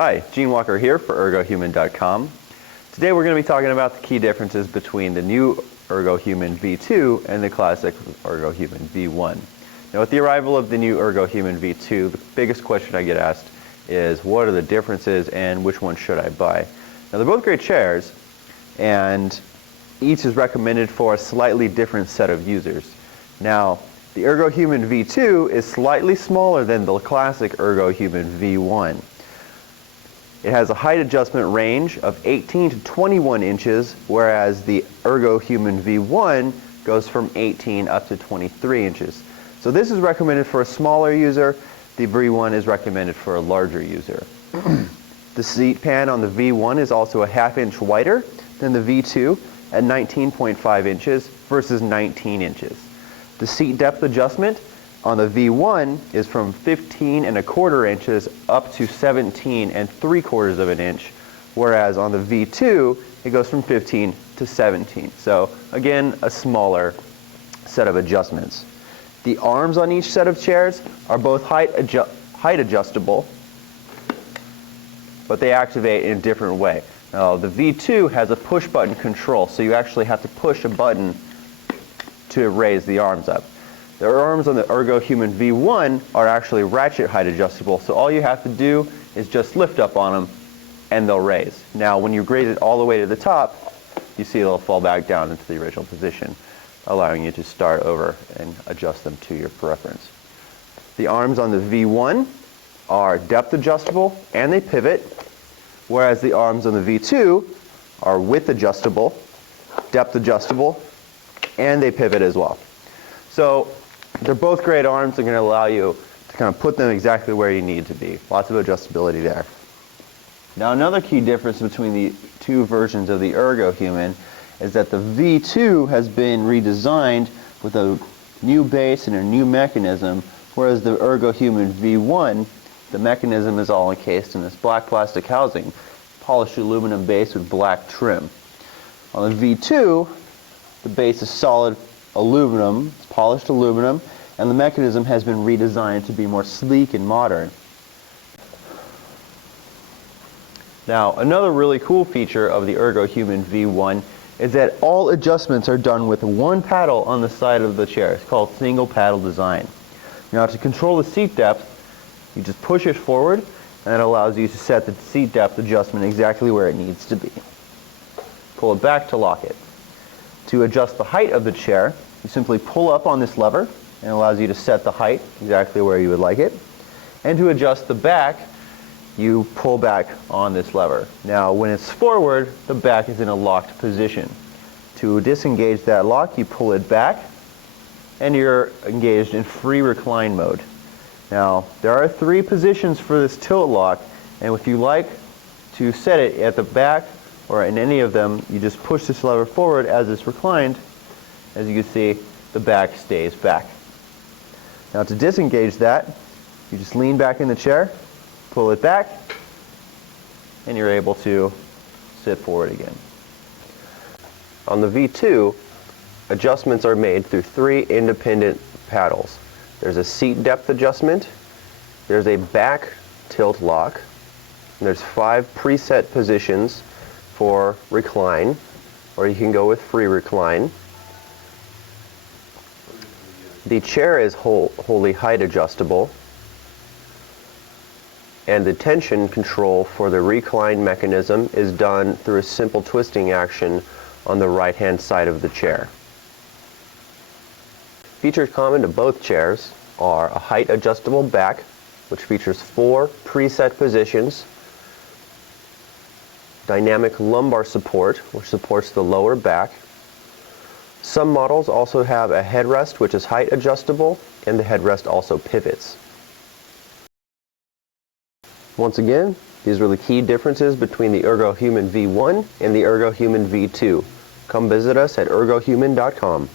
Hi, Gene Walker here for ergohuman.com. Today we're going to be talking about the key differences between the new Ergohuman V2 and the classic Ergohuman V1. Now, with the arrival of the new Ergohuman V2, the biggest question I get asked is what are the differences and which one should I buy? Now, they're both great chairs, and each is recommended for a slightly different set of users. Now, the Ergohuman V2 is slightly smaller than the classic Ergohuman V1. It has a height adjustment range of 18 to 21 inches, whereas the Ergohuman V1 goes from 18 up to 23 inches. So this is recommended for a smaller user. The V1 is recommended for a larger user. The seat pan on the V1 is also a ½ inch wider than the V2 at 19.5 inches versus 19 inches. The seat depth adjustment on the V1 is from 15¼ inches up to 17¾ of an inch, whereas on the V2 it goes from 15 to 17. So again, a smaller set of adjustments. The arms on each set of chairs are both height adjustable, but they activate in a different way. Now, the V2 has a push button control, so you actually have to push a button to raise the arms up. The arms on the Ergohuman V1 are actually ratchet height adjustable, so all you have to do is just lift up on them and they'll raise. Now, when you raise it all the way to the top, you see they'll fall back down into the original position, allowing you to start over and adjust them to your preference. The arms on the V1 are depth adjustable and they pivot, whereas the arms on the V2 are width adjustable, depth adjustable, and they pivot as well. So they're both great arms. They're going to allow you to kind of put them exactly where you need to be. Lots of adjustability there. Now, another key difference between the two versions of the Ergohuman is that the V2 has been redesigned with a new base and a new mechanism, whereas the Ergohuman V1, the mechanism is all encased in this black plastic housing, polished aluminum base with black trim. On the V2, the base is solid aluminum, it's polished aluminum, and the mechanism has been redesigned to be more sleek and modern. Now, another really cool feature of the Ergohuman V1 is that all adjustments are done with one paddle on the side of the chair. It's called single paddle design. Now, to control the seat depth, you just push it forward, and that allows you to set the seat depth adjustment exactly where it needs to be. Pull it back to lock it. To adjust the height of the chair, you simply pull up on this lever, and it allows you to set the height exactly where you would like it. And to adjust the back, you pull back on this lever. Now, when it's forward, the back is in a locked position. To disengage that lock, you pull it back, and you're engaged in free recline mode. Now, there are 3 positions for this tilt lock, and if you like to set it at the back or in any of them, you just push this lever forward as it's reclined. As you can see, the back stays back. Now, to disengage that, you just lean back in the chair, pull it back, and you're able to sit forward again. On the V2, adjustments are made through 3 independent paddles. There's a seat depth adjustment, there's a back tilt lock, and there's 5 preset positions for recline, or you can go with free recline. The chair is wholly height adjustable, and the tension control for the recline mechanism is done through a simple twisting action on the right-hand side of the chair. Features common to both chairs are a height adjustable back, which features 4 preset positions, dynamic lumbar support, which supports the lower back. Some models also have a headrest, which is height adjustable, and the headrest also pivots. Once again, these are the key differences between the Ergohuman V1 and the Ergohuman V2. Come visit us at ergohuman.com.